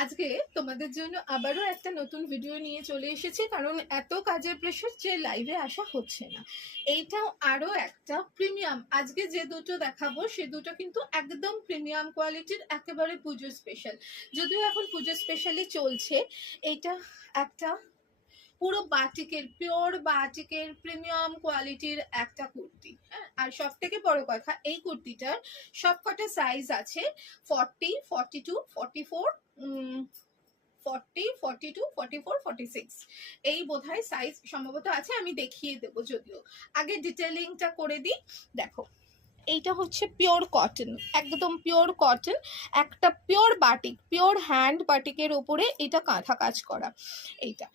আজকে তোমাদের জন্য আবারও একটা নতুন ভিডিও নিয়ে চলে এসেছি, কারণ এত কাজের প্রেশার যে লাইভে আসা হচ্ছে না। এইটাও আরো একটা প্রিমিয়াম। আজকে যে দুটো দেখাবো সে দুটো কিন্তু একদম প্রিমিয়াম কোয়ালিটির, একেবারে পুজো স্পেশাল। যদিও এখন পুজো স্পেশালি চলছে। এটা একটা পুরো বাটিকের, পিওর বাটিকের প্রিমিয়াম কোয়ালিটির একটা কুর্তি। হ্যাঁ, আর সব থেকে বড় কথা, এই কুর্তিটার সবকটা সাইজ আছে 40, 42, 44, 40, 42, 44, 46, এই বোধহয় সাইজ সম্ভবত আছে। আমি দেখিয়ে দেবো, যদিও আগে ডিটেলিংটা করে দিই। দেখো, এইটা হচ্ছে পিওর কটন, একদম পিওর কটন, একটা পিওর বাটিক, পিওর হ্যান্ড বাটিকের ওপরে এটা কাঁথা কাজ করা। এইটা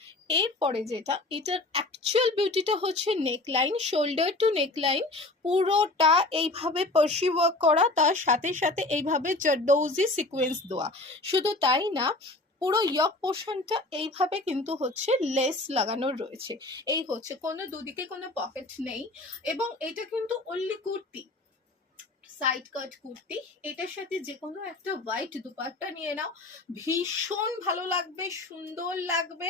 এরপরে যেটা, এটার অ্যাকচুয়াল বিউটিটা হচ্ছে নেকলাইন, শোল্ডার টু নেকলাইন পুরোটা এইভাবে পার্সি ওয়ার্ক করা, তার সাথে সাথে এইভাবে জারদৌজি সিকোয়েন্স দেওয়া। শুধু তাই না, পুরো ইয়ক পোর্শনটা এইভাবে কিন্তু হচ্ছে লেস লাগানো রয়েছে। এই হচ্ছে, কোনো দুদিকে কোনো পকেট নেই, এবং এটা কিন্তু অনলি কুর্তি, সাইড কাট কুর্তি। এটার সাথে যে কোনো একটা হোয়াইট দুপাট্টা নিয়ে নাও, ভীষণ ভালো লাগবে, সুন্দর লাগবে।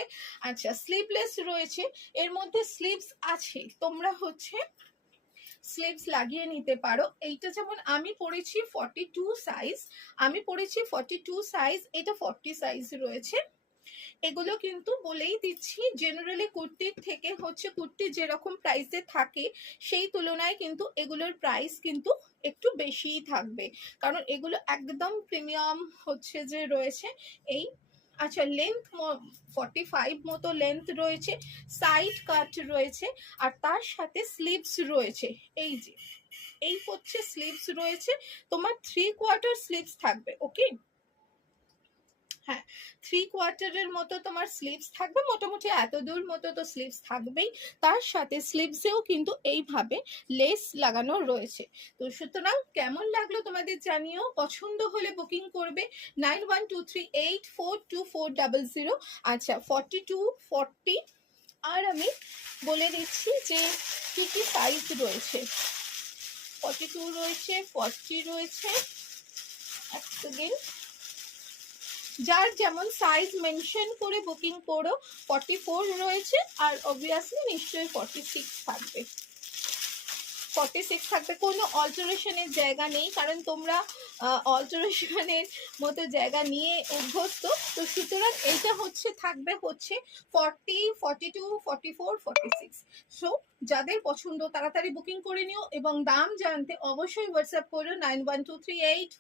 আচ্ছা, স্লিভলেস রয়েছে, এর মধ্যে স্লিভস আছে, তোমরা হচ্ছে স্লিভস লাগিয়ে নিতে পারো। এইটা যেমন আমি পরেছি 42 সাইজ, আমি পরেছি 42 সাইজ, এটা 40 সাইজ রয়েছে। এগুলো কিন্তু বলেই দিচ্ছি, জেনারেলি কুর্তির থেকে হচ্ছে, কুর্তি যেরকম প্রাইসে থাকে সেই তুলনায় কিন্তু এগুলোর প্রাইস কিন্তু একটু বেশিই থাকবে, কারণ এগুলো একদম প্রিমিয়াম হচ্ছে যে রয়েছে। এই আচ্ছা, লেন্থ 45 মতো লেন্থ রয়েছে, সাইড কাট রয়েছে, আর তার সাথে স্লিভস রয়েছে। এই যে এই হচ্ছে স্লিভস রয়েছে, তোমার 3/4 স্লিভস থাকবে। ওকে, হ্যাঁ, 3/4 মতো তোমার স্লিভস থাকবে, মোটামুটি এত দূর মতো তো স্লিভস থাকবেই। তার সাথে স্লিভসেও কিন্তু এইভাবে লেস লাগানো রয়েছে। তো সুতরাং কেমন লাগলো তোমাদের জানিও, পছন্দ হলে বুকিং করবে 9123842400। আচ্ছা, 42, 40, আর আমি বলে দিচ্ছি যে কি কি সাইজ রয়েছে। 42 রয়েছে, 40 রয়েছে, এক সেকেন্ড, যার যেমন সাইজ মেনশন করে বুকিং করো। 44 রয়েছে, আর অবভিয়াসলি নিশ্চয়ই 46 থাকবে। 46 থাকবে, কোনো অল্টারেশনের জায়গা নেই, কারণ তোমরা অল্টারেশনের মতো জায়গা নিয়ে অভ্যস্ত। তো সুতরাং এইটা হচ্ছে থাকবে হচ্ছে 40, 42, 44, 46। সো যাদের পছন্দ তাড়াতাড়ি বুকিং করে নিও, এবং দাম জানতে অবশ্যই হোয়াটসঅ্যাপ করো 912384